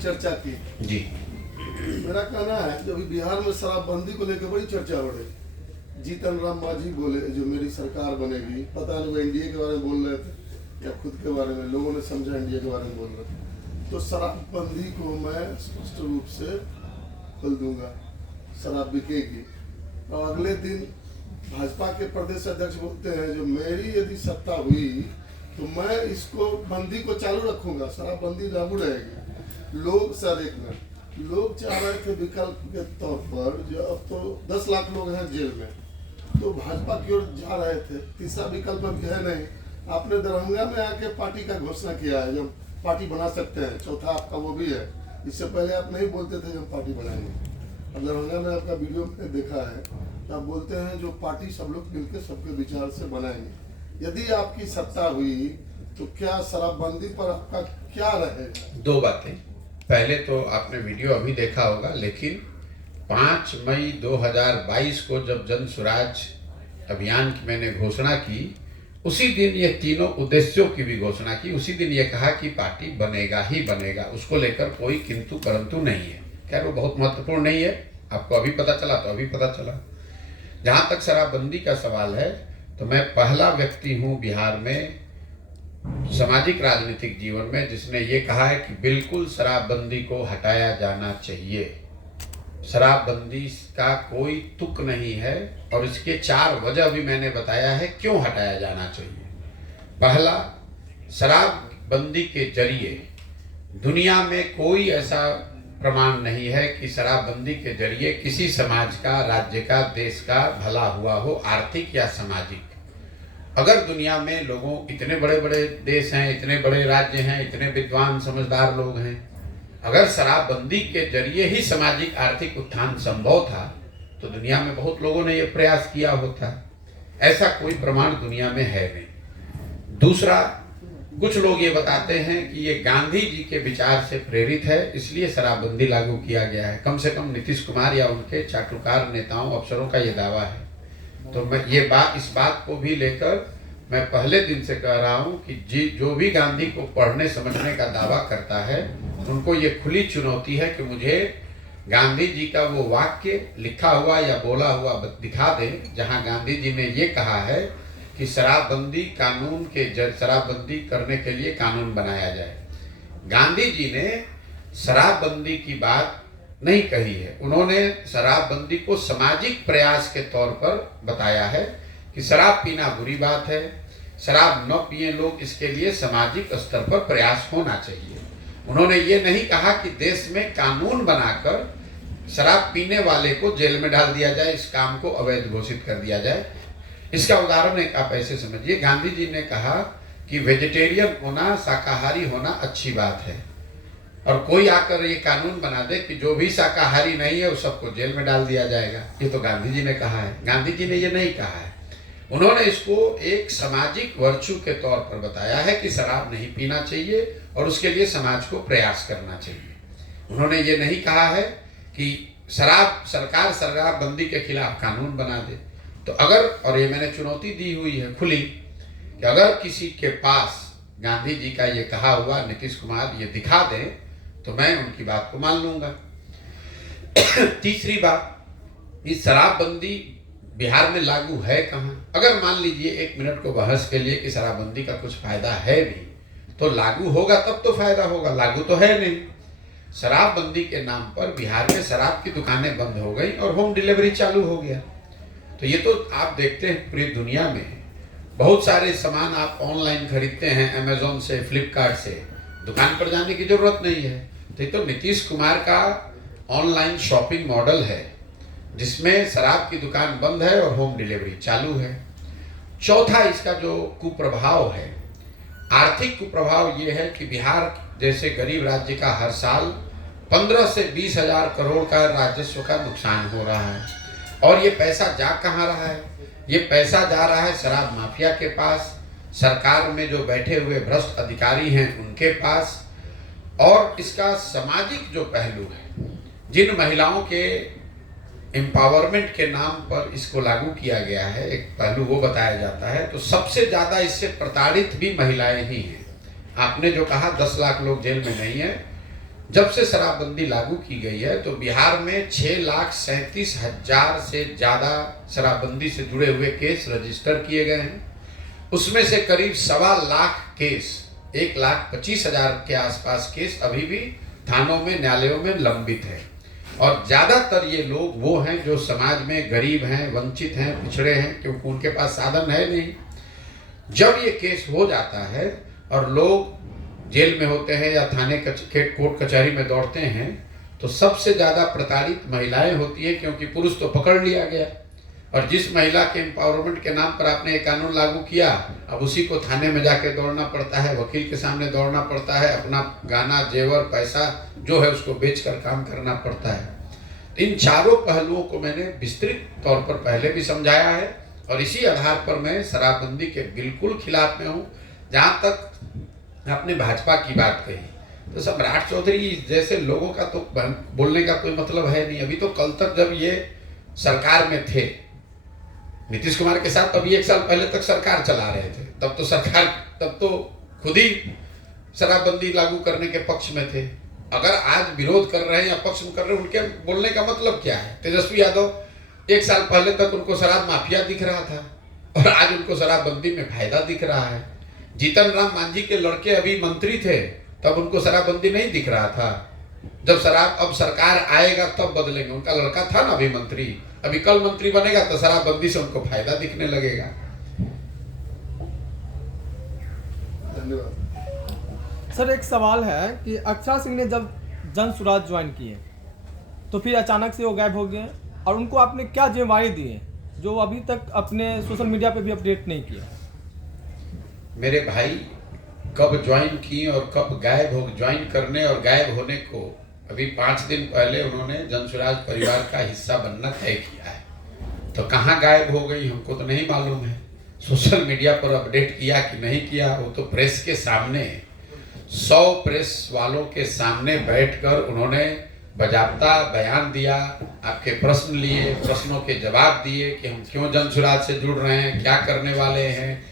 चर्चा की जी। मेरा कहना है जो अभी बिहार में शराबबंदी को लेकर बड़ी चर्चा हो रही, जीतन राम मांझी बोले जो मेरी सरकार बनेगी, पता नहीं वो एनडीए के बारे में बोल रहे थे या खुद के बारे में, लोगों ने समझा एनडीए के बारे में बोल रहे थे। तो शराबबंदी को मैं स्पष्ट रूप से खोल दूंगा, शराब बिकेगी। और अगले दिन भाजपा के प्रदेश अध्यक्ष बोलते हैं जो मेरी यदि सत्ता हुई तो मैं इसको बंदी को चालू रखूंगा, शराबबंदी लागू रहेगी। लोग सर एक मिनट, लोग चाह रहे थे विकल्प के तौर पर, जो अब तो 10 लाख लोग हैं जेल में, तो भाजपा की ओर जा रहे थे। तीसरा विकल्प अभी है नहीं। आपने दरभंगा में आके पार्टी का घोषणा किया है, जो पार्टी बना सकते हैं। चौथा आपका वो भी है, इससे पहले आप नहीं बोलते थे जो पार्टी बनाएंगे। अब दरभंगा में आपका वीडियो मैंने देखा है, तो आप बोलते हैं जो पार्टी सब लोग मिलकर सबके विचार से बनाएंगे। यदि आपकी सत्ता हुई तो क्या शराबबंदी पर आपका क्या रहेगा? दो बातें। पहले तो आपने वीडियो अभी देखा होगा, लेकिन 5 मई 2022 को जब जन स्वराज अभियान की मैंने घोषणा की, उसी दिन ये तीनों उद्देश्यों की भी घोषणा की। उसी दिन ये कहा कि पार्टी बनेगा ही बनेगा, उसको लेकर कोई किंतु परंतु नहीं है। खैर वो बहुत महत्वपूर्ण नहीं है, आपको अभी पता चला तो अभी पता चला। जहाँ तक शराबबंदी का सवाल है, तो मैं पहला व्यक्ति हूँ बिहार में सामाजिक राजनीतिक जीवन में जिसने ये कहा है कि बिल्कुल शराबबंदी को हटाया जाना चाहिए। शराबबंदी का कोई तुक नहीं है, और इसके 4 वजह भी मैंने बताया है क्यों हटाया जाना चाहिए। पहला, शराबबंदी के जरिए दुनिया में कोई ऐसा प्रमाण नहीं है कि शराबबंदी के जरिए किसी समाज का, राज्य का, देश का भला हुआ हो, आर्थिक या सामाजिक। अगर दुनिया में लोगों, इतने बड़े बड़े देश हैं, इतने बड़े राज्य हैं, इतने विद्वान समझदार लोग हैं, अगर शराबबंदी के जरिए ही सामाजिक आर्थिक उत्थान संभव था तो दुनिया में बहुत लोगों ने यह प्रयास किया होता। ऐसा कोई प्रमाण दुनिया में है नहीं। दूसरा, कुछ लोग ये बताते हैं कि ये गांधी जी के विचार से प्रेरित है, इसलिए शराबबंदी लागू किया गया है। कम से कम नीतीश कुमार या उनके चाटुकार नेताओं, अफसरों का ये दावा है। तो मैं ये इस बात को भी लेकर मैं पहले दिन से कह रहा हूँ कि जो भी गांधी को पढ़ने समझने का दावा करता है, उनको ये खुली चुनौती है कि मुझे गांधी जी का वो वाक्य लिखा हुआ या बोला हुआ दिखा दें जहाँ गांधी जी ने ये कहा है कि शराबबंदी कानून के शराबबंदी करने के लिए कानून बनाया जाए। गांधी जी ने शराबबंदी की बात नहीं कही है, उन्होंने शराबबंदी को सामाजिक प्रयास के तौर पर बताया है कि शराब पीना बुरी बात है, शराब न पिए लोग, इसके लिए सामाजिक स्तर पर प्रयास होना चाहिए। उन्होंने ये नहीं कहा कि देश में कानून बनाकर शराब पीने वाले को जेल में डाल दिया जाए, इस काम को अवैध घोषित कर दिया जाए। इसका उदाहरण एक आप ऐसे समझिए, गांधी जी ने कहा कि वेजिटेरियन होना, शाकाहारी होना अच्छी बात है, और कोई आकर ये कानून बना दे कि जो भी शाकाहारी नहीं है उस सबको जेल में डाल दिया जाएगा। ये तो गांधी जी ने कहा है, गांधी जी ने ये नहीं कहा है। उन्होंने इसको एक सामाजिक वर्चू के तौर पर बताया है कि शराब नहीं पीना चाहिए और उसके लिए समाज को प्रयास करना चाहिए। उन्होंने ये नहीं कहा है कि सरकार शराबबंदी के खिलाफ कानून बना दे। तो अगर, और ये मैंने चुनौती दी हुई है खुली, कि अगर किसी के पास गांधी जी का ये कहा हुआ नीतीश कुमार ये दिखा दें तो मैं उनकी बात को मान लूंगा। तीसरी बात, ये शराबबंदी बिहार में लागू है कहाँ? अगर मान लीजिए 1 मिनट को बहस के लिए कि शराबबंदी का कुछ फायदा है भी, तो लागू होगा तब तो फायदा होगा, लागू तो है नहीं। शराबबंदी के नाम पर बिहार में शराब की दुकानें बंद हो गई और होम डिलीवरी चालू हो गया। तो ये तो आप देखते हैं पूरी दुनिया में बहुत सारे सामान आप ऑनलाइन खरीदते हैं, अमेजोन से, फ्लिपकार्ट से, दुकान पर जाने की जरूरत नहीं है। तो ये तो नीतीश कुमार का ऑनलाइन शॉपिंग मॉडल है जिसमें शराब की दुकान बंद है और होम डिलीवरी चालू है। चौथा इसका जो कुप्रभाव है, आर्थिक कुप्रभाव ये है कि बिहार जैसे गरीब राज्य का हर साल 15 से 20 हजार करोड़ का राजस्व का नुकसान हो रहा है। और ये पैसा जा कहाँ रहा है? ये पैसा जा रहा है शराब माफिया के पास, सरकार में जो बैठे हुए भ्रष्ट अधिकारी हैं उनके पास। और इसका सामाजिक जो पहलू है, जिन महिलाओं के एम्पावरमेंट के नाम पर इसको लागू किया गया है, एक पहलू वो बताया जाता है, तो सबसे ज़्यादा इससे प्रताड़ित भी महिलाएं ही हैं। आपने जो कहा 10 लाख लोग जेल में नहीं है, जब से शराबबंदी लागू की गई है तो बिहार में 6,37,000 से ज़्यादा शराबबंदी से जुड़े हुए केस रजिस्टर किए गए हैं। उसमें से करीब 1.25 केस, 1,25,000 के आसपास केस अभी भी थानों में, न्यायालयों में लंबित है। और ज़्यादातर ये लोग वो हैं जो समाज में गरीब हैं, वंचित हैं, पिछड़े हैं, क्योंकि उनके पास साधन है नहीं। जब ये केस हो जाता है और लोग जेल में होते हैं या थाने कोर्ट कचहरी में दौड़ते हैं, तो सबसे ज़्यादा प्रताड़ित महिलाएं होती हैं, क्योंकि पुरुष तो पकड़ लिया गया। और जिस महिला के एम्पावरमेंट के नाम पर आपने एक कानून लागू किया, अब उसी को थाने में जाके दौड़ना पड़ता है, वकील के सामने दौड़ना पड़ता है, अपना गाना, जेवर, पैसा जो है उसको बेचकर काम करना पड़ता है। इन चारों पहलुओं को मैंने विस्तृत तौर पर पहले भी समझाया है और इसी आधार पर मैं शराबबंदी के बिल्कुल खिलाफ में हूँ। जहाँ तक आपने भाजपा की बात कही, तो सम्राट चौधरी जैसे लोगों का तो बोलने का कोई मतलब है नहीं। अभी तो कल तक जब ये सरकार में थे नीतीश कुमार के साथ, तभी 1 साल पहले तक सरकार चला रहे थे, तब तो खुद ही शराबबंदी लागू करने के पक्ष में थे। अगर आज विरोध कर रहे हैं या पक्ष में कर रहे हैं, उनके बोलने का मतलब क्या है? तेजस्वी यादव 1 साल पहले तक उनको शराब माफिया दिख रहा था और आज उनको शराबबंदी में फायदा दिख रहा है। जीतन राम मांझी के लड़के अभी मंत्री थे, तब उनको शराबबंदी नहीं दिख रहा था। जब अब सरकार आएगा तब बदलेंगे। उनका लड़का था ना अभी मंत्री, अभी कल मंत्री बनेगा तो शराबबंदी से उनको फायदा दिखने लगेगा। धन्यवाद। सर, एक सवाल है कि अक्षरा सिंह ने जब जन सुराज ज्वाइन किए तो फिर अचानक से वो गायब हो गए और उनको आपने क्या जिम्मेवारी दी है जो अभी तक अपने सोशल मीडिया पे भी अपडेट नहीं किया? मेरे भाई कब ज्वाइन की और कब ज्वाइन करने और गायब होने को अभी 5 दिन पहले उन्होंने जनसुराज परिवार का हिस्सा बनना तय किया है। तो कहाँ गायब हो गई हमको तो नहीं मालूम है। सोशल मीडिया पर अपडेट किया कि नहीं किया, वो तो प्रेस के सामने 100 प्रेस वालों के सामने बैठकर उन्होंने बाजाबता बयान दिया, आपके प्रश्न लिए, प्रश्नों के जवाब दिए कि हम क्यों जनसुराज से जुड़ रहे हैं, क्या करने वाले हैं,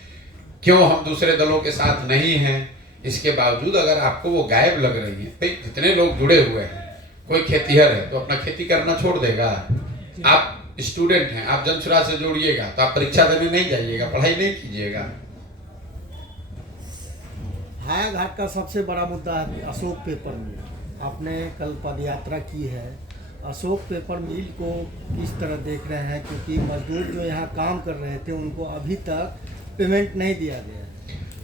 क्यों हम दूसरे दलों के साथ नहीं हैं। इसके बावजूद अगर आपको वो गायब लग रही है, भाई कितने लोग जुड़े हुए हैं। कोई खेतीहर है तो अपना खेती करना छोड़ देगा। आप स्टूडेंट हैं, आप जनसुराज से जुड़िएगा तो आप परीक्षा देने नहीं जाइएगा, पढ़ाई नहीं कीजिएगा। हायाघाट का सबसे बड़ा मुद्दा है अशोक पेपर मिल। आपने कल पदयात्रा की है, अशोक पेपर मिल को किस तरह देख रहे हैं? क्योंकि मजदूर जो यहाँ काम कर रहे थे उनको अभी तक पेमेंट नहीं दिया गया।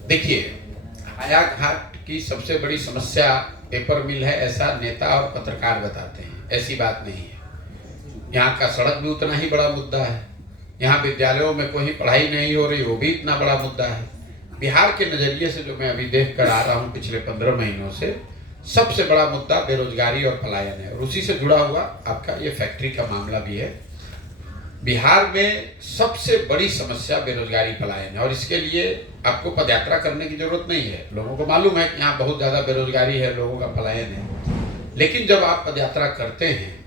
देखिए, हायाघाट की सबसे बड़ी समस्या पेपर मिल है, ऐसा नेता और पत्रकार बताते हैं। ऐसी बात नहीं है। यहाँ का सड़क भी उतना ही बड़ा मुद्दा है, यहाँ विद्यालयों में कोई पढ़ाई नहीं हो रही, वो भी इतना बड़ा मुद्दा है। बिहार के नज़रिए से जो मैं अभी देख कर आ रहा हूँ पिछले 15 महीनों से, सबसे बड़ा मुद्दा बेरोजगारी और पलायन है। और उसी से जुड़ा हुआ आपका ये फैक्ट्री का मामला भी है। बिहार में सबसे बड़ी समस्या बेरोजगारी, पलायन है। और इसके लिए आपको पदयात्रा करने की जरूरत नहीं है। लोगों को मालूम है कि यहाँ बहुत ज़्यादा बेरोजगारी है, लोगों का पलायन है। लेकिन जब आप पदयात्रा करते हैं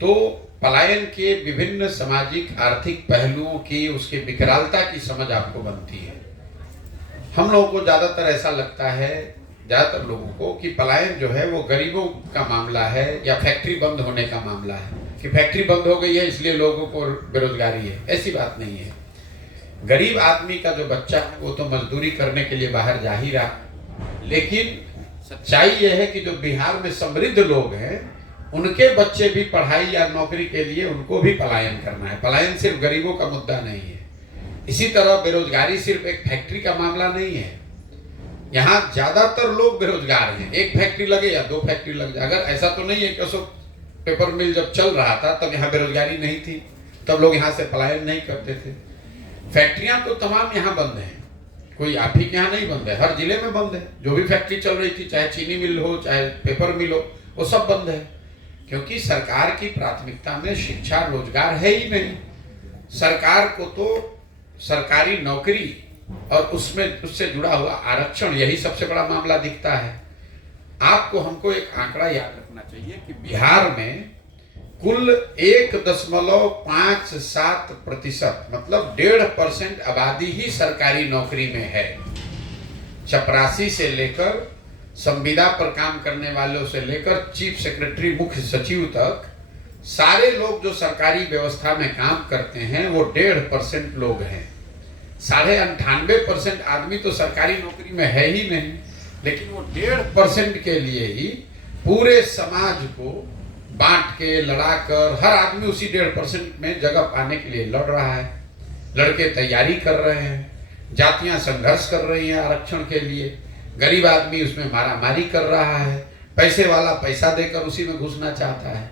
तो पलायन के विभिन्न सामाजिक आर्थिक पहलुओं की, उसके विकरालता की समझ आपको बनती है। हम लोगों को ज़्यादातर ऐसा लगता है, ज़्यादातर लोगों को, कि पलायन जो है वो गरीबों का मामला है या फैक्ट्री बंद होने का मामला है, कि फैक्ट्री बंद हो गई है इसलिए लोगों को बेरोजगारी है। ऐसी बात नहीं है। गरीब आदमी का जो बच्चा है वो तो मजदूरी करने के लिए बाहर जा ही रहा, लेकिन सच्चाई यह है कि जो बिहार में समृद्ध लोग हैं उनके बच्चे भी पढ़ाई या नौकरी के लिए उनको भी पलायन करना है। पलायन सिर्फ गरीबों का मुद्दा नहीं है। इसी तरह बेरोजगारी सिर्फ एक फैक्ट्री का मामला नहीं है। यहाँ ज्यादातर लोग बेरोजगार हैं। एक फैक्ट्री लगे या 2 फैक्ट्री लग जाए। अगर ऐसा तो नहीं है कि अशोक पेपर मिल जब चल रहा था तब यहाँ बेरोजगारी नहीं थी, तब लोग यहाँ से पलायन नहीं करते थे। फैक्ट्रियाँ तो तमाम यहाँ बंद हैं, कोई आप ही के यहाँ नहीं बंद है, हर जिले में बंद है। जो भी फैक्ट्री चल रही थी, चाहे चीनी मिल हो चाहे पेपर मिल हो, वो सब बंद है। क्योंकि सरकार की प्राथमिकता में शिक्षा रोजगार है ही नहीं। सरकार को तो सरकारी नौकरी और उससे जुड़ा हुआ आरक्षण, यही सबसे बड़ा मामला दिखता है। आपको हमको एक आंकड़ा याद रखना चाहिए कि बिहार में कुल 1.57% मतलब 1.5% आबादी ही सरकारी नौकरी में है। चपरासी से लेकर संविदा पर काम करने वालों से लेकर चीफ सेक्रेटरी, मुख्य सचिव तक सारे लोग जो सरकारी व्यवस्था में काम करते हैं वो 1.5% लोग हैं। 98.5% आदमी तो सरकारी नौकरी में है ही नहीं, लेकिन वो 1.5% के लिए ही पूरे समाज को बांट के लड़ाकर हर आदमी उसी 1.5% में जगह पाने के लिए लड़ रहा है। लड़के तैयारी कर रहे हैं, जातियां संघर्ष कर रही हैं आरक्षण के लिए, गरीब आदमी उसमें मारामारी कर रहा है, पैसे वाला पैसा देकर उसी में घुसना चाहता है।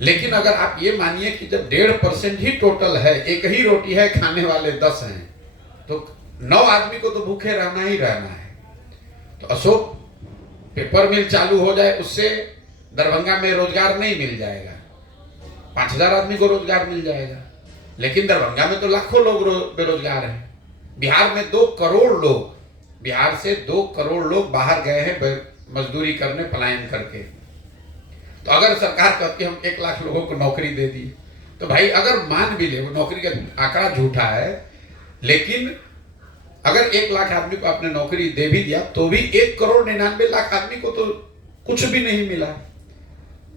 लेकिन अगर आप ये मानिए कि जब 1.5% ही टोटल है, एक ही रोटी है, खाने वाले 10 हैं, तो 9 आदमी को तो भूखे रहना ही रहना है। तो अशोक पेपर मिल चालू हो जाए, उससे दरभंगा में रोजगार नहीं मिल जाएगा, 5000 आदमी को रोजगार मिल जाएगा, लेकिन दरभंगा में तो लाखों लोग बेरोजगार हैं। बिहार में 2 करोड़ लोग, बिहार से 2 करोड़ लोग बाहर गए हैं मजदूरी करने, पलायन करके। तो अगर सरकार कहती है हम 1 लाख लोगों को नौकरी दे दी, तो भाई अगर मान भी ले, वो नौकरी का आंकड़ा झूठा है, लेकिन अगर 1 लाख आदमी को आपने नौकरी दे भी दिया तो भी 1,99,00,000 आदमी को तो कुछ भी नहीं मिला।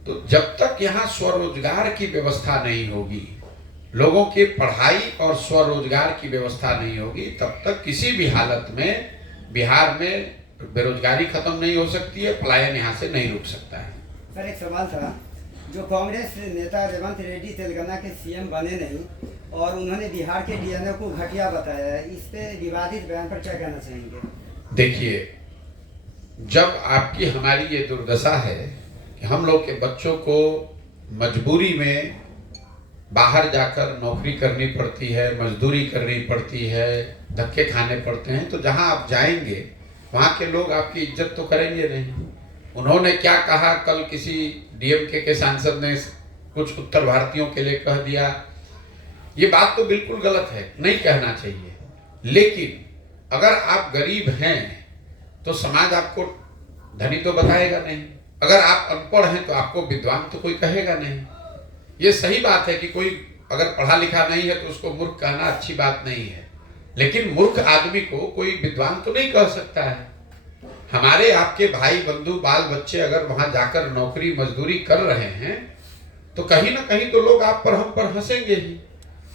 तो जब तक यहाँ स्वरोजगार की व्यवस्था नहीं होगी, लोगों की पढ़ाई और स्वरोजगार की व्यवस्था नहीं होगी, तब तक किसी भी हालत में बिहार में बेरोजगारी खत्म नहीं हो सकती है, पलायन यहाँ से नहीं रुक सकता है। सर एक सवाल था, जो कांग्रेस नेता रेवंत रेड्डी तेलंगाना के सीएम बने नहीं और उन्होंने बिहार के डीएनए को घटिया बताया है, इस पे विवादित बयान पर क्या कहना चाहेंगे? देखिए, जब आपकी हमारी ये दुर्दशा है कि हम लोग के बच्चों को मजबूरी में बाहर जाकर नौकरी करनी पड़ती है, मजदूरी करनी पड़ती है, धक्के खाने पड़ते हैं, तो जहां आप जाएंगे वहां के लोग आपकी इज्जत तो करेंगे नहीं। उन्होंने क्या कहा, कल किसी डीएमके के सांसद ने कुछ उत्तर भारतीयों के लिए कह दिया, ये बात तो बिल्कुल गलत है, नहीं कहना चाहिए। लेकिन अगर आप गरीब हैं तो समाज आपको धनी तो बताएगा नहीं, अगर आप अनपढ़ हैं तो आपको विद्वान तो कोई कहेगा नहीं। ये सही बात है कि कोई अगर पढ़ा लिखा नहीं है तो उसको मूर्ख कहना अच्छी बात नहीं है, लेकिन मूर्ख आदमी को कोई विद्वान तो नहीं कह सकता है। हमारे आपके भाई बंधु बाल बच्चे अगर वहां जाकर नौकरी मजदूरी कर रहे हैं तो कहीं ना कहीं तो लोग आप पर, हम पर हंसेंगे ही।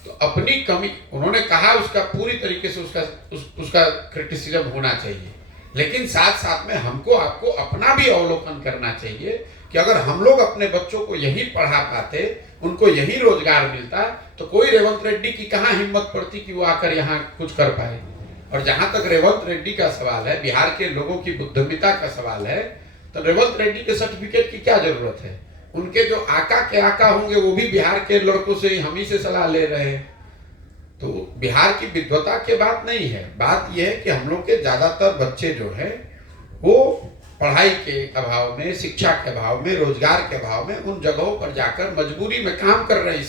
तो अपनी कमी, उन्होंने कहा, उसका पूरी तरीके से उसका क्रिटिसिज्म होना चाहिए, लेकिन साथ साथ में हमको आपको अपना भी अवलोकन करना चाहिए कि अगर हम लोग अपने बच्चों को यही पढ़ा पाते, उनको यही रोजगार मिलता, तो कोई रेवंत रेड्डी की कहाँ हिम्मत पड़ती कि वो आकर यहाँ कुछ कर पाए। और जहां तक रेवंत रेड्डी का सवाल है, बिहार के लोगों की बुद्धिमत्ता का सवाल है, तो रेवंत रेड्डी के सर्टिफिकेट की क्या जरूरत है? उनके जो आका के आका होंगे वो भी बिहार के लड़कों से ही, हम ही से सलाह ले रहे हैं। तो बिहार की विद्वता की बात नहीं है, बात यह है कि हम लोग के ज्यादातर बच्चे जो है वो पढ़ाई के अभाव में, शिक्षा के अभाव में, रोजगार के अभाव में उन जगहों पर जाकर मजबूरी में काम कर रहे हैं।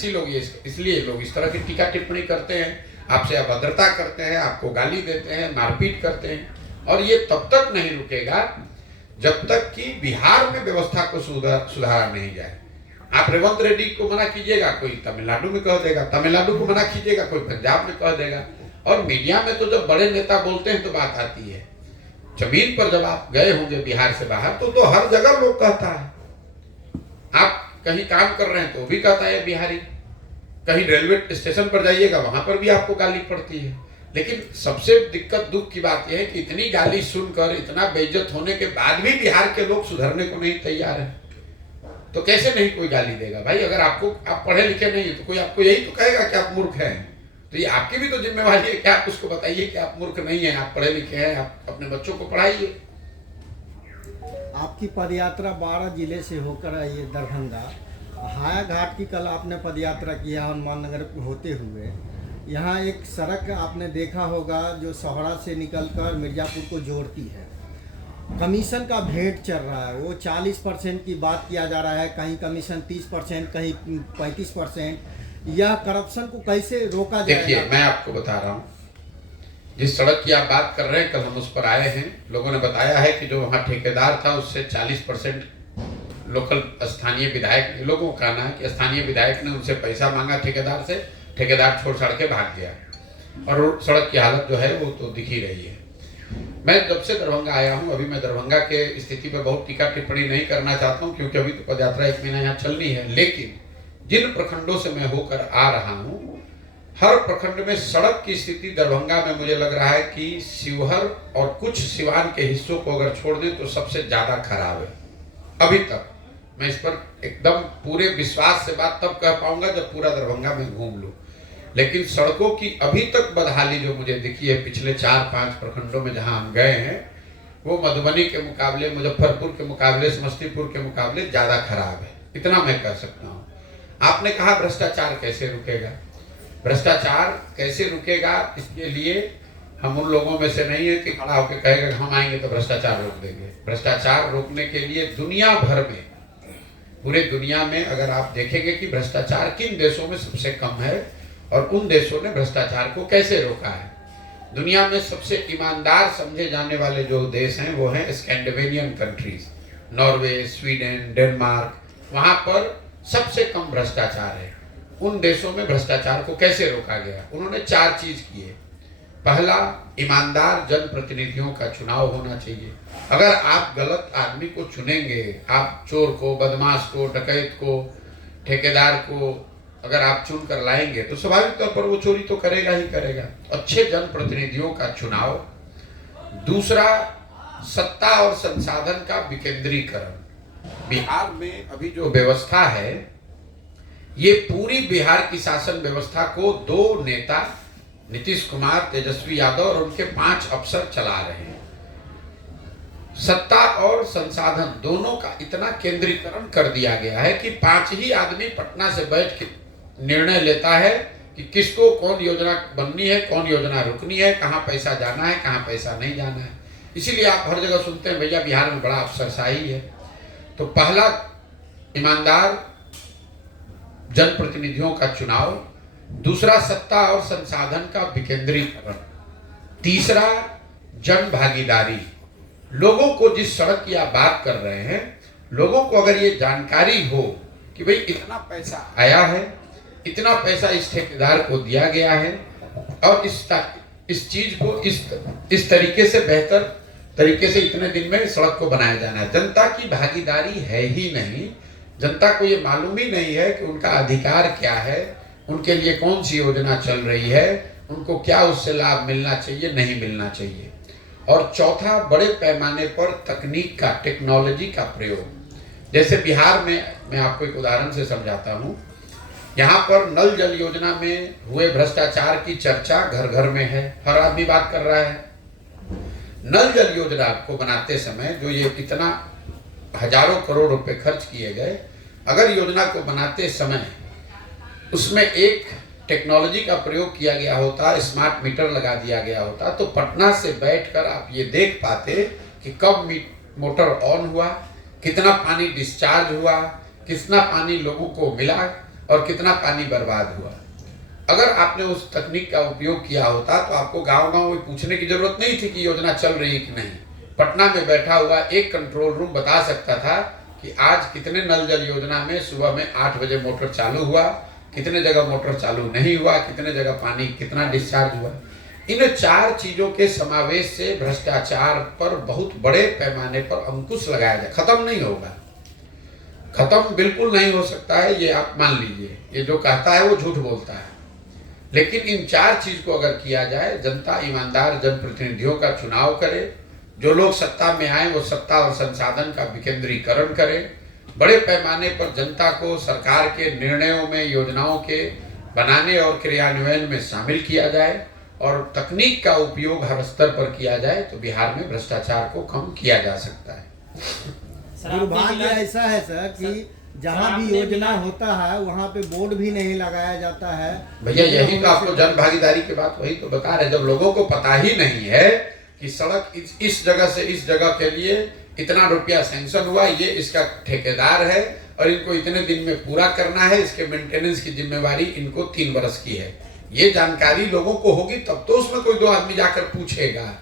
इसलिए लोग इस तरह की टीका टिप्पणी करते हैं, आपसे अभद्रता करते हैं, आपको गाली देते हैं, मारपीट करते हैं। और ये तब तक नहीं रुकेगा जब तक कि बिहार में व्यवस्था को सुधारा नहीं जाए। आप रेवंत रेड्डी को मना कीजिएगा, कोई तमिलनाडु में कह देगा, तमिलनाडु को मना कीजिएगा, कोई पंजाब में कह देगा। और मीडिया में तो जब बड़े नेता बोलते हैं तो बात आती है, जमीन पर जब आप गए होंगे बिहार से बाहर तो हर जगह लोग कहता है। आप कहीं काम कर रहे हैं तो भी कहता है बिहारी, कहीं रेलवे स्टेशन पर जाइएगा वहां पर भी आपको गाली पड़ती है। लेकिन सबसे दिक्कत, दुख की बात यह है कि इतनी गाली सुनकर, इतना बेइज्जत होने के बाद भी बिहार के लोग सुधरने को नहीं तैयार है। तो कैसे नहीं कोई गाली देगा भाई? अगर आप पढ़े लिखे नहीं है तो कोई आपको यही तो कहेगा कि आप मूर्ख हैं। तो ये आपकी भी तो जिम्मेवारी है कि आप उसको बताइए कि आप मूर्ख नहीं हैं, आप पढ़े लिखे हैं, आप अपने बच्चों को पढ़ाइए। आपकी पदयात्रा 12 जिले से होकर आई है दरभंगा। हाया घाट की कल आपने पदयात्रा किया हनुमान नगर होते हुए। यहाँ एक सड़क आपने देखा होगा जो सोहरा से निकलकर मिर्ज़ापुर को जोड़ती है। कमीशन का भेंट चल रहा है, वो 40% की बात किया जा रहा है, कहीं कमीशन 30%, कहीं 35%। यह करप्शन को कैसे रोका जाएगा? देखिए, मैं आपको बता रहा हूँ, जिस सड़क की आप बात कर रहे हैं, कल हम उस पर आए हैं। लोगों ने बताया है कि जो वहाँ ठेकेदार था उससे 40% लोकल स्थानीय विधायक, लोगों का कहना है कि स्थानीय विधायक ने उनसे पैसा मांगा ठेकेदार से, ठेकेदार छोड़ छाड़ के भाग गया और सड़क की हालत जो है वो तो दिख ही रही है। मैं जब से दरभंगा आया हूं, अभी मैं दरभंगा के स्थिति पे बहुत टीका टिप्पणी नहीं करना चाहता हूं क्योंकि अभी तो पदयात्रा 1 महीना यहाँ चलनी है, लेकिन जिन प्रखंडों से मैं होकर आ रहा हूं, हर प्रखंड में सड़क की स्थिति दरभंगा में मुझे लग रहा है कि शिवहर और कुछ सिवान के हिस्सों को अगर छोड़ दें तो सबसे ज्यादा खराब है अभी तक। मैं इस पर एकदम पूरे विश्वास से बात तब कह पाऊंगा जब पूरा दरभंगा में घूम लूं, लेकिन सड़कों की अभी तक बदहाली जो मुझे दिखी है पिछले 4-5 प्रखंडों में जहां हम गए हैं, वो मधुबनी के मुकाबले, मुजफ्फरपुर के मुकाबले, समस्तीपुर के मुकाबले ज्यादा खराब है, इतना मैं कह सकता हूं। आपने कहा भ्रष्टाचार कैसे रुकेगा? भ्रष्टाचार कैसे रुकेगा, इसके लिए हम उन लोगों में से नहीं है कि खड़ा होकर कहेगा हम आएंगे तो भ्रष्टाचार रोक देंगे। भ्रष्टाचार रोकने के लिए दुनिया भर में, पूरे दुनिया में अगर आप देखेंगे कि भ्रष्टाचार किन देशों में सबसे कम है और उन देशों ने भ्रष्टाचार को कैसे रोका है। दुनिया में सबसे ईमानदार समझे जाने वाले जो देश हैं वो हैं Scandinavian countries, Norway, Sweden, Denmark, वहां पर सबसे कम भ्रष्टाचार है। उन देशों में भ्रष्टाचार को कैसे रोका गया? उन्होंने 4 चीज किए। पहला, ईमानदार जनप्रतिनिधियों का चुनाव होना चाहिए। अगर आप गलत आदमी को चुनेंगे, आप चोर को, बदमाश को, डकैत को, ठेकेदार को अगर आप चुन कर लाएंगे तो स्वाभाविक तौर पर वो चोरी तो करेगा ही करेगा। अच्छे जनप्रतिनिधियों का चुनाव। दूसरा, सत्ता और संसाधन का विकेंद्रीकरण। बिहार में अभी जो व्यवस्था है, ये पूरी बिहार की शासन व्यवस्था को 2 नेता, नीतीश कुमार, तेजस्वी यादव और उनके 5 अफसर चला रहे हैं। सत्ता और संसाधन दोनों का इतना केंद्रीकरण कर दिया गया है कि 5 ही आदमी पटना से बैठ के निर्णय लेता है कि किसको कौन योजना बननी है, कौन योजना रुकनी है, कहाँ पैसा जाना है, कहाँ पैसा नहीं जाना है। इसीलिए आप हर जगह सुनते हैं भैया बिहार में बड़ा अफसरशाही है। तो पहला, ईमानदार जनप्रतिनिधियों का चुनाव। दूसरा, सत्ता और संसाधन का विकेंद्रीकरण। तीसरा, जन भागीदारी। लोगों को जिस सड़क की आप बात कर रहे हैं, लोगों को अगर ये जानकारी हो कि भाई इतना पैसा आया है, इतना पैसा इस ठेकेदार को दिया गया है और इस चीज को इस तरीके से, बेहतर तरीके से इतने दिन में सड़क को बनाया जाना है। जनता की भागीदारी है ही नहीं। जनता को ये मालूम ही नहीं है कि उनका अधिकार क्या है, उनके लिए कौन सी योजना चल रही है, उनको क्या उससे लाभ मिलना चाहिए, नहीं मिलना चाहिए। और चौथा, बड़े पैमाने पर तकनीक का, टेक्नोलॉजी का प्रयोग। जैसे बिहार में, मैं आपको एक उदाहरण से समझाता हूँ। यहाँ पर नल जल योजना में हुए भ्रष्टाचार की चर्चा घर घर में है, हर आदमी बात कर रहा है। नल जल योजना को बनाते समय जो ये कितना हजारों करोड़ रुपए खर्च किए गए, अगर योजना को बनाते समय उसमें एक टेक्नोलॉजी का प्रयोग किया गया होता, स्मार्ट मीटर लगा दिया गया होता, तो पटना से बैठकर आप ये देख पाते कि कब मोटर ऑन हुआ, कितना पानी डिस्चार्ज हुआ, कितना पानी लोगों को मिला और कितना पानी बर्बाद हुआ। अगर आपने उस तकनीक का उपयोग किया होता तो आपको गांव-गांव में पूछने की जरूरत नहीं थी कि योजना चल रही है कि नहीं। पटना में बैठा हुआ एक कंट्रोल रूम बता सकता था कि आज कितने नल जल योजना में सुबह में 8 बजे मोटर चालू हुआ, कितने जगह मोटर चालू नहीं हुआ, कितने जगह पानी कितना डिस्चार्ज हुआ। इन 4 चीजों के समावेश से भ्रष्टाचार पर बहुत बड़े पैमाने पर अंकुश लगाया जाए। खत्म नहीं होगा, खत्म बिल्कुल नहीं हो सकता है, ये आप मान लीजिए। ये जो कहता है वो झूठ बोलता है। लेकिन इन 4 चीज को अगर किया जाए, जनता ईमानदार जनप्रतिनिधियों का चुनाव करे, जो लोग सत्ता में आए वो सत्ता और संसाधन का विकेंद्रीकरण करें, बड़े पैमाने पर जनता को सरकार के निर्णयों में, योजनाओं के बनाने और क्रियान्वयन में शामिल किया जाए और तकनीक का उपयोग हर स्तर पर किया जाए, तो बिहार में भ्रष्टाचार को कम किया जा सकता है। दुर्भाग्य ऐसा है सर कि जहाँ भी योजना होता है वहाँ पे बोर्ड भी नहीं लगाया जाता है। भैया यही तो आपको जन भागीदारी की बात वही तो बता रहे, जब लोगों को पता ही नहीं है कि सड़क इस जगह से इस जगह के लिए इतना रुपया सैंक्शन हुआ, ये इसका ठेकेदार है और इनको इतने दिन में पूरा करना है, इसके मेंटेनेंस की जिम्मेवारी इनको 3 वर्ष की है। ये जानकारी लोगों को होगी तब तो उसमें कोई 2 आदमी जाकर पूछेगा।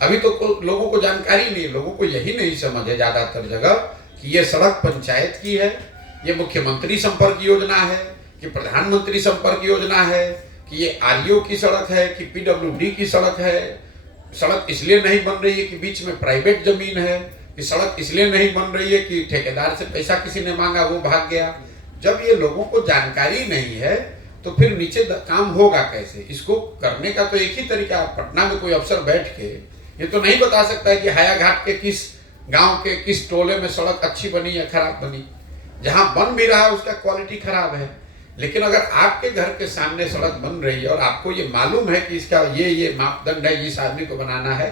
अभी तो लोगों को जानकारी नहीं, लोगों को यही नहीं समझ है ज्यादातर जगह कि ये सड़क पंचायत की है, ये मुख्यमंत्री संपर्क योजना है कि प्रधानमंत्री संपर्क योजना है कि ये आरईओ की सड़क है कि पीडब्ल्यूडी की सड़क है, सड़क इसलिए नहीं बन रही है कि बीच में प्राइवेट जमीन है, कि सड़क इसलिए नहीं बन रही है कि ठेकेदार से पैसा किसी ने मांगा वो भाग गया। जब ये लोगों को जानकारी नहीं है तो फिर नीचे काम होगा कैसे? इसको करने का तो एक ही तरीका, पटना में कोई अफसर बैठ के ये तो नहीं बता सकता है कि हाया घाट के किस गांव के किस टोले में सड़क अच्छी बनी या खराब बनी। जहां बन भी रहा है उसका क्वालिटी खराब है। लेकिन अगर आपके घर के सामने सड़क बन रही है और आपको ये मालूम है कि इसका ये मापदंड है, इस आदमी को बनाना है,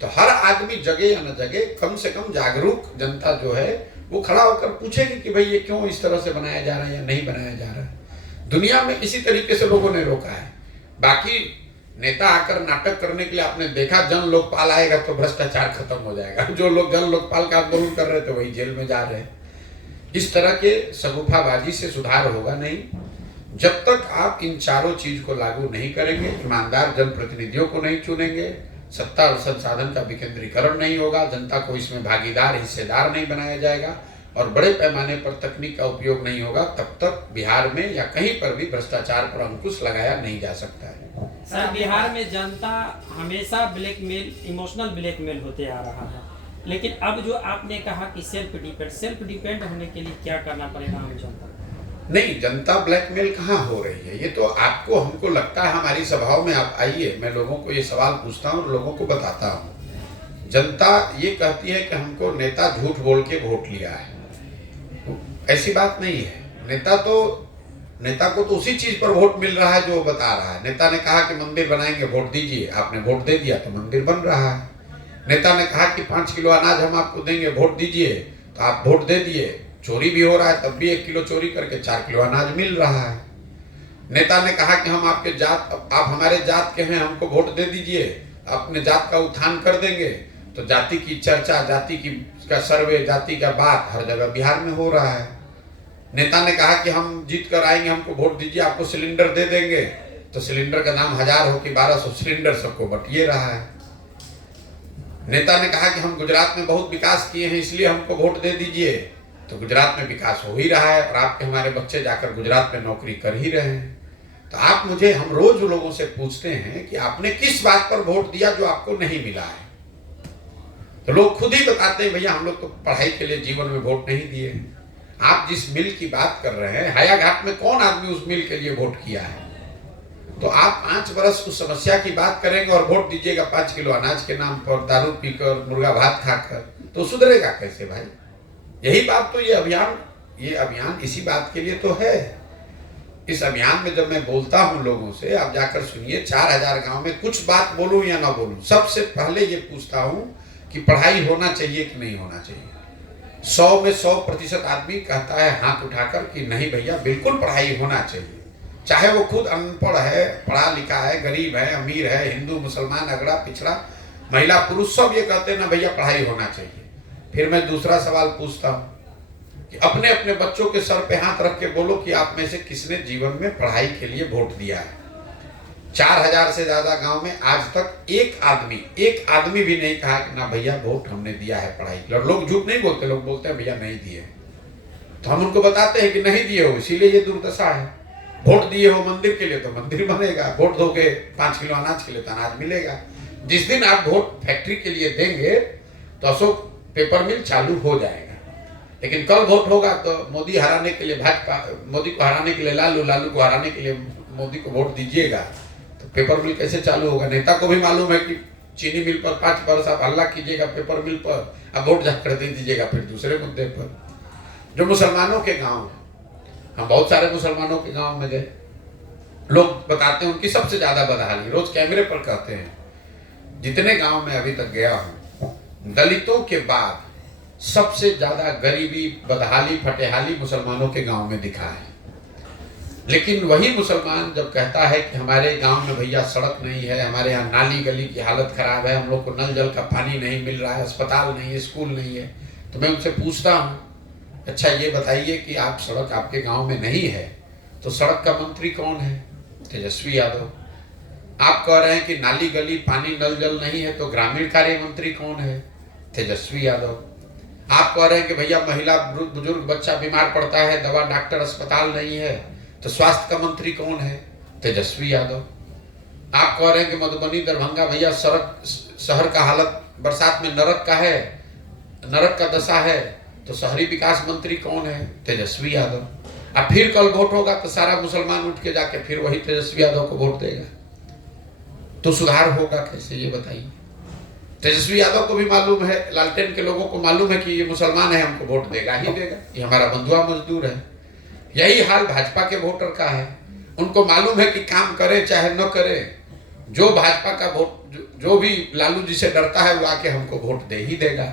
तो हर आदमी जगह या न जगह कम से कम जागरूक जनता जो है वो खड़ा होकर पूछेगी कि भाई ये क्यों इस तरह से बनाया जा रहा है या नहीं बनाया जा रहा है। दुनिया में इसी तरीके से लोगों ने रोका है। बाकी नेता आकर नाटक करने के लिए आपने देखा, जन लोकपाल आएगा तो भ्रष्टाचार खत्म हो जाएगा। जो लोग जन लोकपाल का आंदोलन कर रहे थे वही जेल में जा रहे हैं। इस तरह के शगुफाबाजी से सुधार होगा नहीं। जब तक आप इन चारों चीज को लागू नहीं करेंगे, ईमानदार जनप्रतिनिधियों को नहीं चुनेंगे, सत्ता और संसाधन का विकेंद्रीकरण नहीं होगा, जनता को इसमें भागीदार हिस्सेदार नहीं बनाया जाएगा और बड़े पैमाने पर तकनीक का उपयोग नहीं होगा, तब तक बिहार में या कहीं पर भी भ्रष्टाचार पर अंकुश लगाया नहीं जा सकता है। सर, बिहार में जनता हमेशा ब्लैकमेल, इमोशनल ब्लैकमेल होते आ रहा है, लेकिन अब जो आपने कहा कि सेल्फ डिपेंड होने के लिए क्या करना पड़ेगा आम जनता? नहीं, जनता ब्लैकमेल कहाँ हो रही है? ये तो आपको, हमको लगता है, हमारी सभाओं में आप आइए, मैं लोगों को ये सवाल पूछता हूँ और लोगों को बताता हूँ। जनता ये कहती है कि हमको नेता झूठ बोल के वोट लिया है। ऐसी बात नहीं है। नेता को तो उसी चीज पर वोट मिल रहा है जो वो बता रहा है। नेता ने कहा कि मंदिर बनाएंगे, वोट दीजिए, आपने वोट दे दिया तो मंदिर बन रहा है। नेता ने कहा कि 5 किलो अनाज हम आपको देंगे, वोट दीजिए, तो आप वोट दे दिए। चोरी भी हो रहा है, तब भी 1 किलो चोरी करके 4 किलो अनाज मिल रहा है। नेता ने कहा कि हम आपके जात, आप हमारे जात के हैं, हमको वोट दे दीजिए, अपने जात का उत्थान कर देंगे, तो जाति की चर्चा, जाति की का सर्वे, जाति का बात हर जगह बिहार में हो रहा है। नेता ने कहा कि हम जीत कर आएंगे, हमको वोट दीजिए, आपको सिलेंडर दे देंगे, तो सिलेंडर का दाम 1000 हो कि 1200 सिलेंडर सबको बटिए रहा है। नेता ने कहा कि हम गुजरात में बहुत विकास किए हैं, इसलिए हमको वोट दे दीजिए, तो गुजरात में विकास हो ही रहा है और आपके हमारे बच्चे जाकर गुजरात में नौकरी कर ही रहे हैं। तो आप मुझे, हम रोज लोगों से पूछते हैं कि आपने किस बात पर वोट दिया जो आपको नहीं मिला है, तो लोग खुद ही बताते हैं भैया हम लोग तो पढ़ाई के लिए जीवन में वोट नहीं दिए। आप जिस मिल की बात कर रहे हैं, हाया घाट में कौन आदमी उस मिल के लिए वोट किया है? तो आप 5 बरस उस समस्या की बात करेंगे और वोट दीजिएगा 5 किलो अनाज के नाम पर, दारू पीकर, मुर्गा भात खाकर, तो सुधरेगा कैसे भाई? यही बात तो ये अभियान इसी बात के लिए तो है। इस अभियान में जब मैं बोलता हूं लोगों से, आप जाकर सुनिए, 4000 गांव में कुछ बात बोलूं या ना बोलूं, सबसे पहले ये पूछता हूं कि पढ़ाई होना चाहिए कि नहीं होना चाहिए। 100 में 100% आदमी कहता है हाथ उठाकर कि नहीं भैया बिल्कुल पढ़ाई होना चाहिए, चाहे वो खुद अनपढ़ है, पढ़ा लिखा है, गरीब है, अमीर है, हिंदू मुसलमान, अगड़ा पिछड़ा, महिला पुरुष, सब ये कहते हैं ना भैया पढ़ाई होना चाहिए। फिर मैं दूसरा सवाल पूछता हूँ कि अपने अपने बच्चों के सर पे हाथ रख के बोलो कि आप में से किसने जीवन में पढ़ाई के लिए वोट दिया है। 4000 से ज्यादा गांव में आज तक एक आदमी भी नहीं कहा कि ना भैया वोट हमने दिया है पढ़ाई के लिए। और लोग झूठ नहीं बोलते, लोग बोलते हैं भैया नहीं दिए, तो हम उनको बताते हैं कि नहीं दिए हो, इसीलिए ये दुर्दशा है। वोट दिए हो मंदिर के लिए तो मंदिर बनेगा, वोट दोगे 5 किलो अनाज के लिए तो अनाज मिलेगा। जिस दिन आप वोट फैक्ट्री के लिए देंगे तो अशोक पेपर मिल चालू हो जाएगा। लेकिन कल वोट होगा तो मोदी हराने के लिए भाजपा, मोदी को हराने के लिए लालू, लालू को हराने के लिए मोदी को वोट दीजिएगा, तो पेपर मिल कैसे चालू होगा? नेता को भी मालूम है कि चीनी मिल पर 5 बरस आप हल्ला कीजिएगा, पेपर मिल पर अब वोट जाकर दे दीजिएगा। फिर दूसरे मुद्दे पर जो मुसलमानों के गाँव, हम बहुत सारे मुसलमानों के गाँव में गए, लोग बताते हैं उनकी सबसे ज्यादा बदहाली, रोज कैमरे पर कहते हैं, जितने गांव में अभी तक गया हूं, दलितों के बाद सबसे ज्यादा गरीबी, बदहाली, फटेहाली मुसलमानों के गांव में दिखा है। लेकिन वही मुसलमान जब कहता है कि हमारे गांव में भैया सड़क नहीं है, हमारे यहाँ नाली गली की हालत खराब है, हम लोग को नल जल का पानी नहीं मिल रहा है, अस्पताल नहीं है, स्कूल नहीं है, तो मैं उनसे पूछता हूँ अच्छा ये बताइए कि आप सड़क आपके गांव में नहीं है तो सड़क का मंत्री कौन है? तेजस्वी यादव। आप कह रहे हैं कि नाली गली पानी नल जल नहीं है तो ग्रामीण कार्य मंत्री कौन है? तेजस्वी यादव। आप कह रहे हैं कि भैया महिला बुजुर्ग बच्चा बीमार पड़ता है, दवा डॉक्टर अस्पताल नहीं है तो स्वास्थ्य का मंत्री कौन है? तेजस्वी यादव। आप कह रहे हैं कि मधुबनी दरभंगा भैया सड़क शहर का हालत बरसात में नरक का है, नरक का दशा है, तो शहरी विकास मंत्री कौन है? तेजस्वी यादव। अब फिर कल वोट होगा तो सारा मुसलमान उठ के जाके फिर वही तेजस्वी यादव को वोट देगा, तो सुधार होगा कैसे ये बताइए? तेजस्वी यादव को भी मालूम है, लालटेन के लोगों को मालूम है कि ये मुसलमान है, हमको वोट देगा ही देगा, ये हमारा बंधुआ मजदूर है। यही हाल भाजपा के वोटर का है, उनको मालूम है कि काम करे चाहे न करे, जो भाजपा का वोट, जो भी लालू जी से डरता है वो आके हमको वोट दे ही देगा।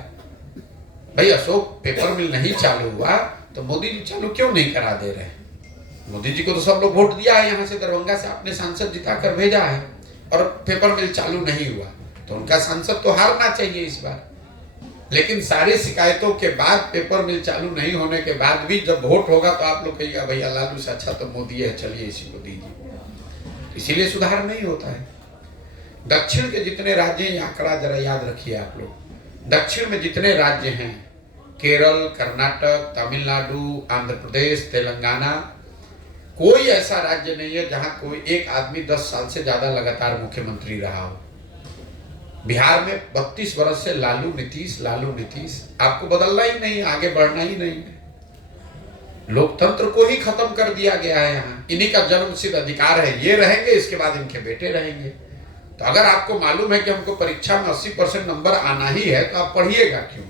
भाई अशोक पेपर मिल नहीं चालू हुआ तो मोदी जी चालू क्यों नहीं करा दे रहे? मोदी जी को तो सब लोग वोट दिया है, यहाँ से दरभंगा से अपने सांसद जिता कर भेजा है, और पेपर मिल चालू नहीं हुआ तो उनका सांसद तो हारना चाहिए इस बार। लेकिन सारी शिकायतों के बाद, पेपर मिल चालू नहीं होने के बाद भी जब वोट होगा तो आप लोग कहिएगा भैया लालू से अच्छा तो मोदी है, चलिए इसी को दीजिए। इसीलिए सुधार नहीं होता है। दक्षिण के जितने राज्य हैं, आंकड़ा जरा याद रखिए आप लोग, दक्षिण में जितने राज्य हैं, केरल, कर्नाटक, तमिलनाडु, आंध्र प्रदेश, तेलंगाना, कोई ऐसा राज्य नहीं है जहां कोई एक आदमी 10 साल से ज्यादा लगातार मुख्यमंत्री रहा हो। बिहार में 32 वर्ष से लालू नीतीश, आपको बदलना ही नहीं, आगे बढ़ना ही नहीं है। लोकतंत्र को ही खत्म कर दिया गया है। यहाँ इन्हीं का जन्मसिद्ध अधिकार है, ये रहेंगे, इसके बाद इनके बेटे रहेंगे। तो अगर आपको मालूम है कि हमको परीक्षा में 80% नंबर आना ही है तो आप पढ़िएगा क्यों?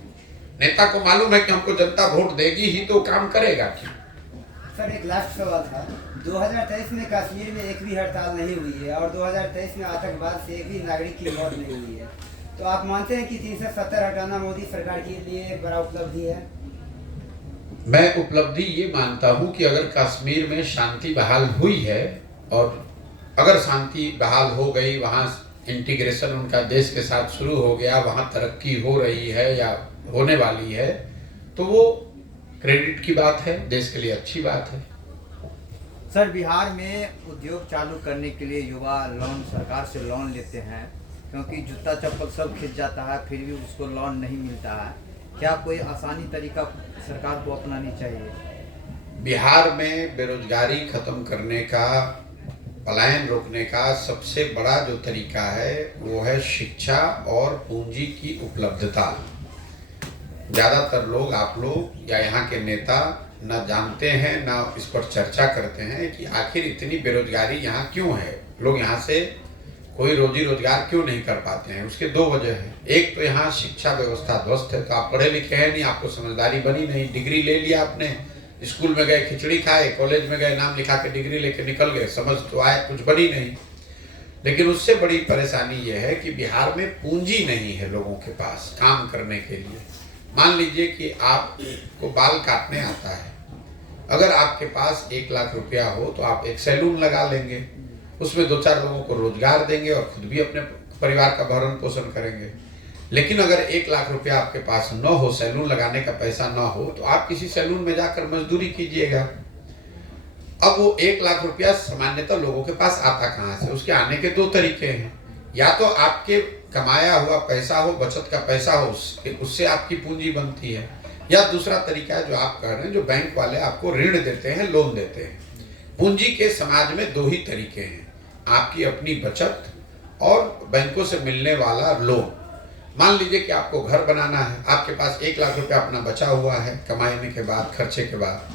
नेता को मालूम है कि हमको जनता वोट देगी ही तो काम करेगा क्यों? सर एक लास्ट सवाल था, 2023 में कश्मीर में एक भी हड़ताल नहीं हुई है और 2023 में आतंकवाद से एक भी नागरिक की मौत नहीं हुई है, तो आप मानते हैं कि 370 हटाना मोदी सरकार के लिए एक बड़ा उपलब्धि है? मैं उपलब्धि ये मानता हूं कि अगर कश्मीर में शांति बहाल हुई है और अगर शांति बहाल हो गई, वहाँ इंटीग्रेशन उनका देश के साथ शुरू हो गया, वहाँ तरक्की हो रही है या होने वाली है, तो वो क्रेडिट की बात है, देश के लिए अच्छी बात है। सर बिहार में उद्योग चालू करने के लिए युवा लोन, सरकार से लोन लेते हैं, क्योंकि जूता चप्पल सब खिंच जाता है फिर भी उसको लोन नहीं मिलता है। क्या कोई आसानी तरीका सरकार को अपनानी चाहिए? बिहार में बेरोजगारी खत्म करने का, पलायन रोकने का सबसे बड़ा जो तरीका है वो है शिक्षा और पूंजी की उपलब्धता। ज़्यादातर लोग, आप लोग या यहाँ के नेता न जानते हैं न इस पर चर्चा करते हैं कि आखिर इतनी बेरोजगारी यहाँ क्यों है, लोग यहाँ से कोई रोजी रोजगार क्यों नहीं कर पाते हैं। उसके 2 वजह हैं। एक तो यहाँ शिक्षा व्यवस्था ध्वस्त है, तो आप पढ़े लिखे हैं नहीं, आपको समझदारी बनी नहीं, डिग्री ले लिया आपने, स्कूल में गए खिचड़ी खाए, कॉलेज में गए नाम लिखा के डिग्री लेके निकल गए, समझ तो आए कुछ बनी नहीं। लेकिन उससे बड़ी परेशानी यह है कि बिहार में पूंजी नहीं है लोगों के पास काम करने के लिए। मान लीजिए कि आपको बाल काटने आता है, अगर आपके पास 1 लाख रुपया हो तो आप एक सैलून लगा लेंगे, उसमें 2-4 लोगों को रोजगार देंगे और खुद भी अपने परिवार का भरण पोषण करेंगे। लेकिन अगर 1 लाख रुपया आपके पास न हो, सैलून लगाने का पैसा न हो, तो आप किसी सैलून में जाकर मजदूरी कीजिएगा। अब वो 1 लाख रुपया सामान्यतः लोगों के पास आता कहाँ से? उसके आने के 2 तरीके हैं। या तो आपके कमाया हुआ पैसा हो, बचत का पैसा हो, उससे आपकी पूंजी बनती है, या दूसरा तरीका है जो आप कह रहे हैं, जो बैंक वाले आपको ऋण देते हैं, लोन देते हैं। पूंजी के समाज में 2 ही तरीके हैं, आपकी अपनी बचत और बैंकों से मिलने वाला लोन। मान लीजिए कि आपको घर बनाना है, आपके पास 1 लाख रुपया अपना बचा हुआ है कमाने के बाद, खर्चे के बाद,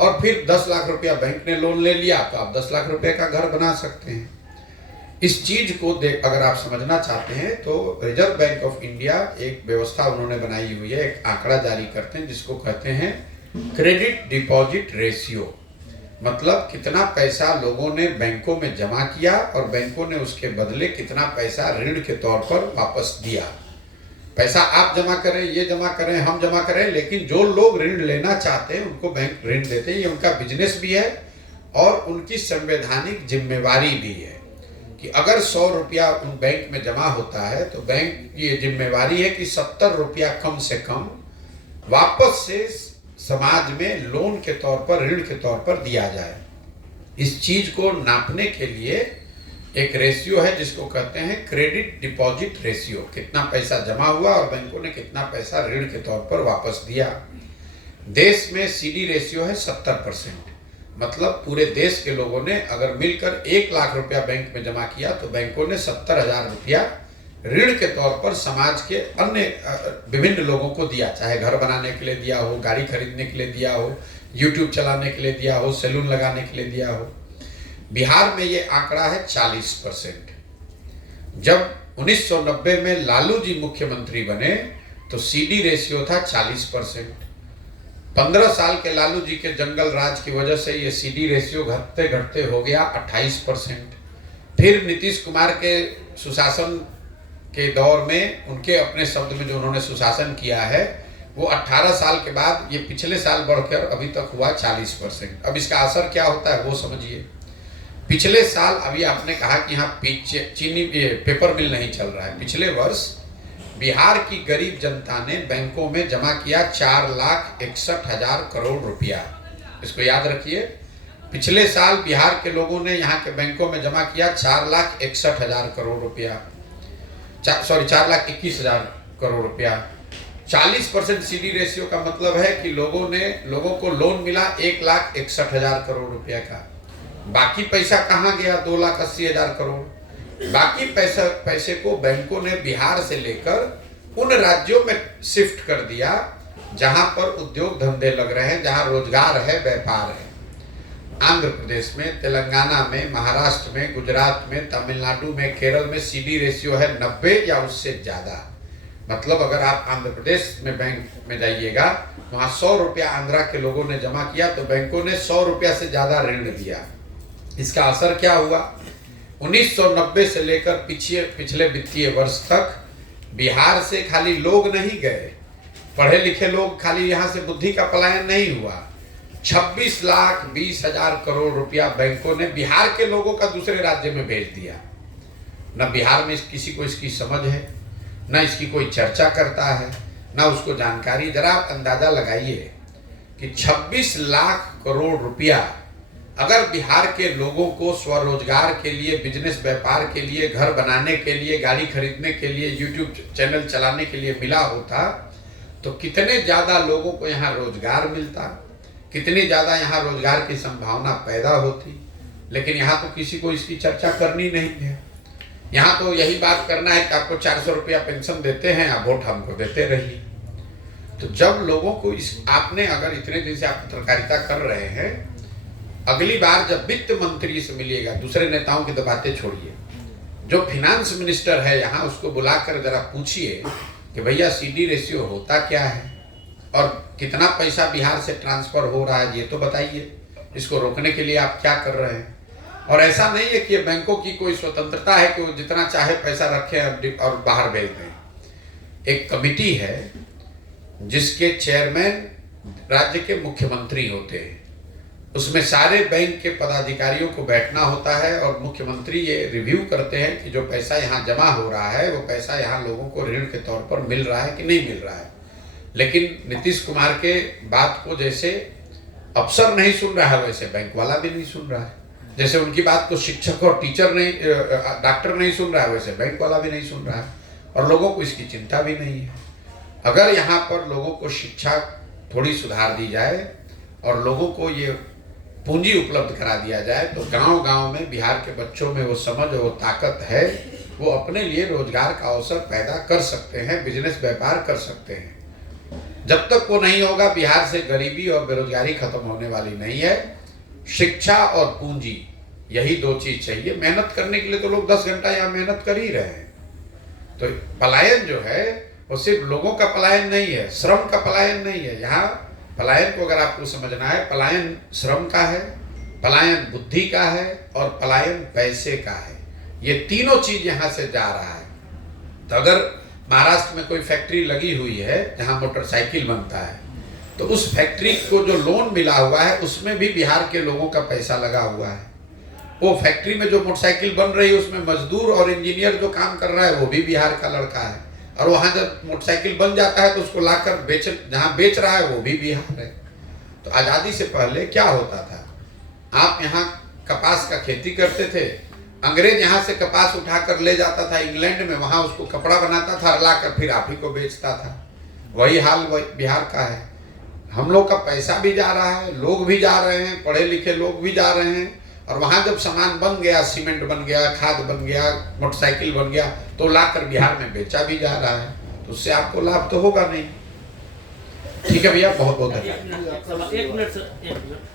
और फिर 10 लाख रुपया बैंक ने लोन ले लिया, तो आप 10 लाख रुपए का घर बना सकते हैं। इस चीज को अगर आप समझना चाहते हैं तो रिजर्व बैंक ऑफ इंडिया एक व्यवस्था उन्होंने बनाई हुई है, एक आंकड़ा जारी करते हैं जिसको कहते हैं क्रेडिट डिपॉजिट रेशियो। मतलब कितना पैसा लोगों ने बैंकों में जमा किया और बैंकों ने उसके बदले कितना पैसा ऋण के तौर पर वापस दिया। पैसा आप जमा करें, ये जमा करें, हम जमा करें, लेकिन जो लोग ऋण लेना चाहते हैं उनको बैंक ऋण देते हैं। ये उनका बिजनेस भी है और उनकी संवैधानिक जिम्मेवारी भी है कि अगर 100 रुपया उन बैंक में जमा होता है तो बैंक की ये जिम्मेवारी है कि 70 रुपया कम से कम वापस से समाज में लोन के तौर पर, ऋण के तौर पर दिया जाए। इस चीज को नापने के लिए एक रेशियो है जिसको कहते हैं क्रेडिट डिपॉजिट रेशियो। कितना पैसा जमा हुआ और बैंकों ने कितना पैसा ऋण के तौर पर वापस दिया। देश में CD रेशियो है 70%। मतलब पूरे देश के लोगों ने अगर मिलकर 1 लाख रुपया बैंक में जमा किया तो बैंकों ने 70,000 रुपया ऋण के तौर पर समाज के अन्य विभिन्न लोगों को दिया, चाहे घर बनाने के लिए दिया हो, गाड़ी खरीदने के लिए दिया हो, यूट्यूब चलाने के लिए दिया हो, सैलून लगाने के लिए दिया हो। बिहार में ये आंकड़ा है 40%। जब 1990 में लालू जी मुख्यमंत्री बने तो सीडी रेशियो था 40%। 15 साल के लालू जी के जंगल राज की वजह से ये सीडी रेशियो घटते घटते हो गया 28%। फिर नीतीश कुमार के सुशासन के दौर में, उनके अपने शब्द में जो उन्होंने सुशासन किया है, वो 18 साल के बाद ये पिछले साल बढ़कर अभी तक हुआ 40%। अब इसका असर क्या होता है वो समझिए। पिछले साल, अभी आपने कहा कि यहाँ चीनी पेपर मिल नहीं चल रहा है, पिछले वर्ष बिहार की गरीब जनता ने बैंकों में जमा किया 4,61,000 करोड़ रुपया। इसको याद रखिए, पिछले साल बिहार के लोगों ने यहाँ के बैंकों में जमा किया 4,61,000 करोड़ रुपया, 4,21,000 करोड़ रुपया। 40% सीडी रेशियो का मतलब है कि लोगों को लोन मिला 1,61,000 करोड़ रुपया का। बाकी पैसा कहाँ गया? 2,80,000 करोड़। बाकी पैसे को बैंकों ने बिहार से लेकर उन राज्यों में शिफ्ट कर दिया जहां पर उद्योग धंधे लग रहे हैं, जहां रोजगार है, व्यापार है। आंध्र प्रदेश में, तेलंगाना में, महाराष्ट्र में, गुजरात में, तमिलनाडु में, केरल में सीडी रेशियो है 90 या उससे ज्यादा। मतलब अगर आप आंध्र प्रदेश में बैंक में जाइएगा, वहां 100 रुपया आंध्रा के लोगों ने जमा किया तो बैंकों ने 100 रुपया से ज्यादा ऋण दिया। इसका असर क्या हुआ? 1990 से लेकर पिछले वित्तीय वर्ष तक बिहार से खाली लोग नहीं गए, पढ़े लिखे लोग, खाली यहाँ से बुद्धि का पलायन नहीं हुआ। 26,20,000 करोड़ रुपया बैंकों ने बिहार के लोगों का दूसरे राज्य में भेज दिया। न बिहार में किसी को इसकी समझ है, न इसकी कोई चर्चा करता है, न उसको जानकारी। जरा आप अंदाजा लगाइए कि 26 लाख करोड़ रुपया अगर बिहार के लोगों को स्वरोजगार के लिए, बिजनेस व्यापार के लिए, घर बनाने के लिए, गाड़ी खरीदने के लिए, यूट्यूब चैनल चलाने के लिए मिला होता तो कितने ज़्यादा लोगों को यहाँ रोजगार मिलता, कितनी ज़्यादा यहाँ रोजगार की संभावना पैदा होती। लेकिन यहाँ तो किसी को इसकी चर्चा करनी नहीं है। यहाँ तो यही बात करना है कि आपको 400 रुपया पेंशन देते हैं, आप वोट हमको देते रहिए। तो जब लोगों को आपने अगर इतने दिन से आप पत्रकारिता कर रहे हैं, अगली बार जब वित्त मंत्री से मिलिएगा, दूसरे नेताओं की तो बातें छोड़िए, जो फिनांस मिनिस्टर है यहाँ, उसको बुलाकर जरा पूछिए कि भैया सीडी रेशियो होता क्या है और कितना पैसा बिहार से ट्रांसफर हो रहा है, ये तो बताइए। इसको रोकने के लिए आप क्या कर रहे हैं? और ऐसा नहीं है कि बैंकों की कोई स्वतंत्रता है कि वो जितना चाहे पैसा रखें और बाहर भेज दें। एक कमिटी है जिसके चेयरमैन राज्य के मुख्यमंत्री होते हैं, उसमें सारे बैंक के पदाधिकारियों को बैठना होता है और मुख्यमंत्री ये रिव्यू करते हैं कि जो पैसा यहाँ जमा हो रहा है वो पैसा यहाँ लोगों को ऋण के तौर पर मिल रहा है कि नहीं मिल रहा है। लेकिन नीतीश कुमार के बात को जैसे अफसर नहीं सुन रहा है, वैसे बैंक वाला भी नहीं सुन रहा है। जैसे उनकी बात को शिक्षक और टीचर नहीं, डॉक्टर नहीं सुन रहा है, वैसे बैंक वाला भी नहीं सुन रहा है। और लोगों को इसकी चिंता भी नहीं है। अगर यहाँ पर लोगों को शिक्षा थोड़ी सुधार दी जाए और लोगों को ये पूंजी उपलब्ध करा दिया जाए तो गांव-गांव में बिहार के बच्चों में वो समझ और वो ताकत है, वो अपने लिए रोजगार का अवसर पैदा कर सकते हैं, बिजनेस व्यापार कर सकते हैं। जब तक वो नहीं होगा, बिहार से गरीबी और बेरोजगारी खत्म होने वाली नहीं है। शिक्षा और पूंजी, यही दो चीज चाहिए। मेहनत करने के लिए तो लोग 10 घंटा यहाँ मेहनत कर ही रहे हैं। तो पलायन जो है वो सिर्फ लोगों का पलायन नहीं है, श्रम का पलायन नहीं है। यहाँ पलायन को अगर आपको समझना है, पलायन श्रम का है, पलायन बुद्धि का है और पलायन पैसे का है। ये तीनों चीज यहाँ से जा रहा है। तो अगर महाराष्ट्र में कोई फैक्ट्री लगी हुई है जहाँ मोटरसाइकिल बनता है, तो उस फैक्ट्री को जो लोन मिला हुआ है उसमें भी बिहार के लोगों का पैसा लगा हुआ है। वो फैक्ट्री में जो मोटरसाइकिल बन रही है उसमें मजदूर और इंजीनियर जो काम कर रहा है वो भी बिहार का लड़का है। और वहाँ जब मोटरसाइकिल बन जाता है तो उसको लाकर जहाँ बेच रहा है वो भी बिहार है। तो आज़ादी से पहले क्या होता था, आप यहाँ कपास का खेती करते थे, अंग्रेज यहाँ से कपास उठाकर ले जाता था इंग्लैंड में, वहाँ उसको कपड़ा बनाता था, लाकर फिर आप ही को बेचता था। वही हाल बिहार का है। हम लोग का पैसा भी जा रहा है, लोग भी जा रहे हैं, पढ़े लिखे लोग भी जा रहे हैं और वहाँ जब सामान बन गया, सीमेंट बन गया, खाद बन गया, मोटरसाइकिल बन गया, तो लाकर बिहार में बेचा भी जा रहा है, तो उससे आपको लाभ तो होगा नहीं। ठीक है भैया, बहुत बहुत धन्यवाद। एक मिनट सर, एक मिनट।